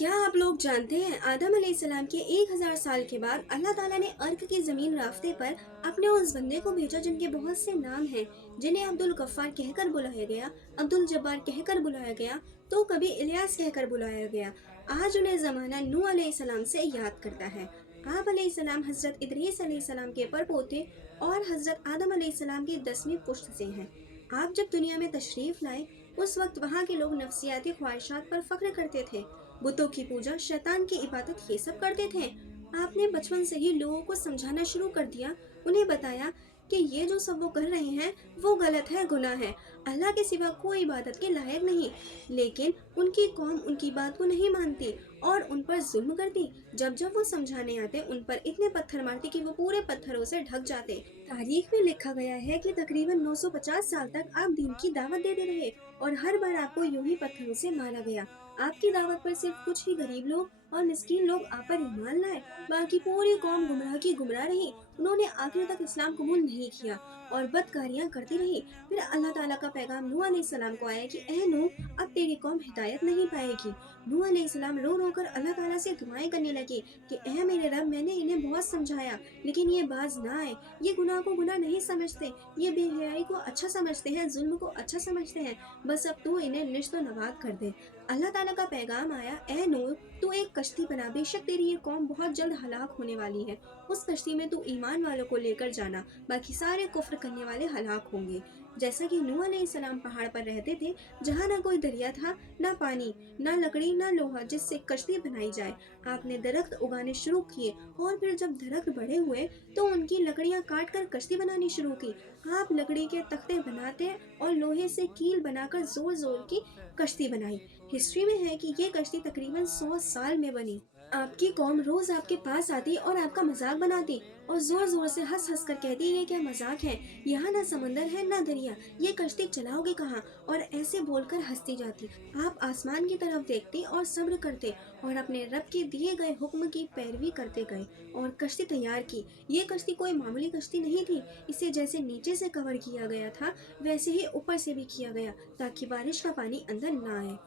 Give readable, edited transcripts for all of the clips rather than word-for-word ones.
क्या आप लोग जानते हैं आदम अलैहिस्सलाम के 1000 साल के बाद अल्लाह ताला ने अर्क की जमीन राफ्ते पर अपने उस बंदे को भेजा जिनके बहुत से नाम हैं, जिन्हें अब्दुल गफ्फार कहकर बुलाया गया, अब्दुल जब्बार कहकर बुलाया गया, तो कभी इलियास कहकर बुलाया गया। आज उन्हें जमाना नूह अलैहिस्सलाम से याद करता है। आप अलैहिस्सलाम हजरत इदरीस अलैहिस्सलाम के परपोते और हजरत आदम अलैहिस्सलाम की 10वीं पुश्त से हैं। आप जब दुनिया में तशरीफ लाए, उस वक्त वहाँ के लोग नफ्सियाती ख्वाहिशात पर फख्र करते थे, बुतों की पूजा, शैतान की इबादत, ये सब करते थे। आपने बचपन से ही लोगों को समझाना शुरू कर दिया, उन्हें बताया कि ये जो सब वो कर रहे हैं वो गलत है, गुनाह है, अल्लाह के सिवा कोई इबादत के लायक नहीं। लेकिन उनकी कौम उनकी बात को नहीं मानती और उन पर जुल्म करती। जब जब वो समझाने आते, उन पर इतने पत्थर मारती कि वो पूरे पत्थरों से ढक जाते। तारीख में लिखा गया है कि तकरीबन 950 साल तक आप दीन की दावत देते रहे और हर बार आपको यूं ही पत्थरों से मारा गया। आपकी दावत पर सिर्फ कुछ ही गरीब लोग और मिस्कीन लोग आप पर ईमान लाए, बाकी पूरी कौम गुमराह की गुमराह रही। उन्होंने आखिर तक इस्लाम कबूल नहीं किया और बदकारियां करती रही। फिर अल्लाह ताला का पैगाम नूह अलैहिस्सलाम को आया कि ए नूह, अब तेरी कौम हिदायत नहीं पाएगी। नूह अलैहिस्सलाम रो रो कर अल्लाह ताला से दुआएं करने लगे कि ए मेरे रब, मैंने इन्हें बहुत समझाया लेकिन ये बाज ना आए। ये गुनाह को गुनाह नहीं समझते, ये बेहयाई को अच्छा समझते हैं, जुल्म को अच्छा समझते हैं। बस अब तू इन्हें निश्तो नवाद कर दे। अल्लाह ताला का पैगाम आया, ए नूह, तू एक कश्ती बना, बेशक तेरी ये कौम बहुत जल्द हलाक होने वाली है। उस कश्ती में तू ईमान वालों को लेकर जाना, बाकी सारे कुफ्र करने वाले हलाक होंगे। जैसा कि नूह अलैहिस्सलाम पहाड़ पर रहते थे, जहाँ ना कोई दरिया था, ना पानी, ना लकड़ी, ना लोहा जिससे कश्ती बनाई जाए। आपने दरख्त उगाने शुरू किए और फिर जब दरख्त बड़े हुए तो उनकी लकड़ियाँ काट कर कश्ती बनानी शुरू की। आप लकड़ी के तख्ते बनाते और लोहे से कील बनाकर जोर जोर की कश्ती बनाई। हिस्ट्री में है कि ये कश्ती तकरीबन 100 साल में बनी। आपकी कौम रोज आपके पास आती और आपका मजाक बनाती और जोर जोर से हंस हंस कर कहती, ये क्या मजाक है, यहाँ ना समंदर है ना दरिया, ये कश्ती चलाओगे कहाँ, और ऐसे बोलकर हंसती जाती। आप आसमान की तरफ देखते और सब्र करते और अपने रब के दिए गए हुक्म की पैरवी करते गए और कश्ती तैयार की। ये कश्ती कोई मामूली कश्ती नहीं थी, इसे जैसे नीचे से कवर किया गया था वैसे ही ऊपर से भी किया गया ताकि बारिश का पानी अंदर ना आए।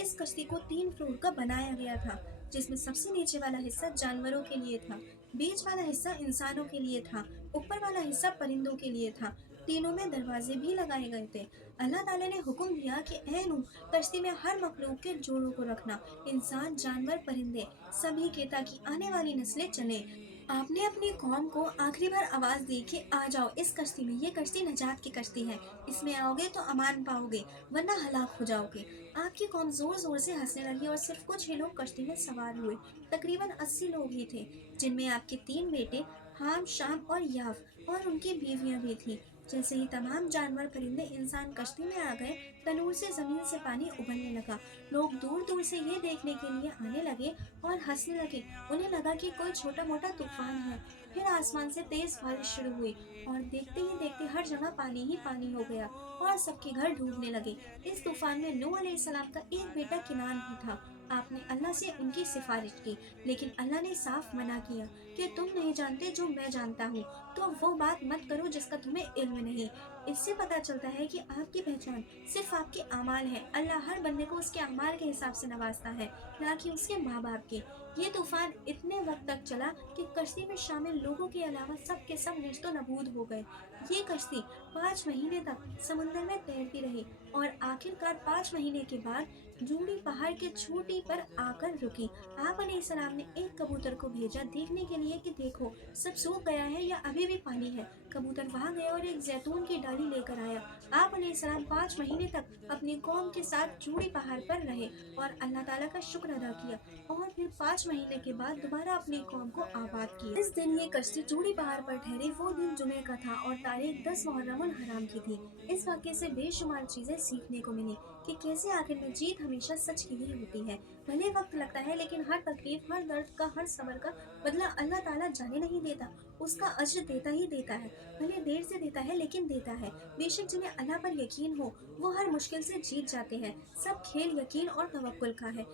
इस कश्ती को 3 फ्लोर का बनाया गया था, जिसमें सबसे नीचे वाला हिस्सा जानवरों के लिए था, बीच वाला हिस्सा इंसानों के लिए था, ऊपर वाला हिस्सा परिंदों के लिए था। तीनों में दरवाजे भी लगाए गए थे। अल्लाह ताला ने हुक्म दिया कि ए नूह, कश्ती में हर मखलूक के जोड़ों को रखना, इंसान, जानवर, परिंदे, सभी के, ताकि आने वाली नस्लें चले। आपने अपनी कौम को आखिरी बार आवाज दी कि आ जाओ इस कश्ती में, ये कश्ती नजात की कश्ती है, इसमें आओगे तो अमान पाओगे, वरना हलाक हो जाओगे। आपकी कौम जोर जोर से हंसने लगी और सिर्फ कुछ ही लोग कश्ती में सवार हुए। तकरीबन 80 लोग ही थे, जिनमें आपके 3 बेटे हाम, शाम और याफ और उनकी बीवियां भी थी। जैसे ही तमाम जानवर, परिंदे, इंसान कश्ती में आ गए, तनूर से जमीन से पानी उबलने लगा। लोग दूर दूर से ये देखने के लिए आने लगे और हंसने लगे। उन्हें लगा कि कोई छोटा मोटा तूफान है। फिर आसमान से तेज बारिश शुरू हुई और देखते ही देखते हर जगह पानी ही पानी हो गया और सबके घर डूबने लगे। इस तूफान में नूह अलैहिस्सलाम का एक बेटा किनान भी था। आपने अल्लाह से उनकी सिफारिश की, लेकिन अल्लाह ने साफ मना किया कि तुम नहीं जानते जो मैं जानता हूँ, तो वो बात मत करो जिसका तुम्हें इल्म नहीं। इससे पता चलता है कि आपकी पहचान सिर्फ आपके अमाल है। अल्लाह हर बंदे को उसके अमाल के हिसाब से नवाजता है, ना कि उसके माँ बाप के। ये तूफान इतने वक्त तक चला कि कश्ती में शामिल लोगों के अलावा सब के सब नेस्तो नबूद हो गए। ये कश्ती 5 महीने तक समुद्र में तैरती रही और आखिरकार 5 महीने के बाद जूड़ी पहाड़ के चोटी पर आकर रुकी। आप अलैहिस्सलाम ने एक कबूतर को भेजा देखने के लिए कि देखो सब सूख गया है या अभी भी पानी है। कबूतर वहां गया और एक जैतून की डाली लेकर आया। आप अलैहिस्सलाम 5 महीने तक अपनी कौम के साथ जूड़ी पहाड़ पर रहे और अल्लाह ताला का शुक्र अदा किया और फिर 5 महीने के बाद दोबारा अपनी कौम को आबाद किया। इस दिन ये कश्ती जूड़ी पहाड़ पर ठहरी। वो दिन जुमे का था और तारीख 10 मुहर्रम हराम की थी। इस वाक़ये से बेशुमार चीजें सीखने को मिली कि कैसे आखिर में जीत हमेशा सच की ही होती है। भले वक्त लगता है, लेकिन हर तकलीफ, हर दर्द का, हर सब्र का बदला अल्लाह ताला जाने नहीं देता, उसका अज्र देता ही देता है। भले देर से देता है, लेकिन देता है। बेशक जिन्हें अल्लाह पर यकीन हो वो हर मुश्किल से जीत जाते हैं। सब खेल यकीन और तवक्कुल का है।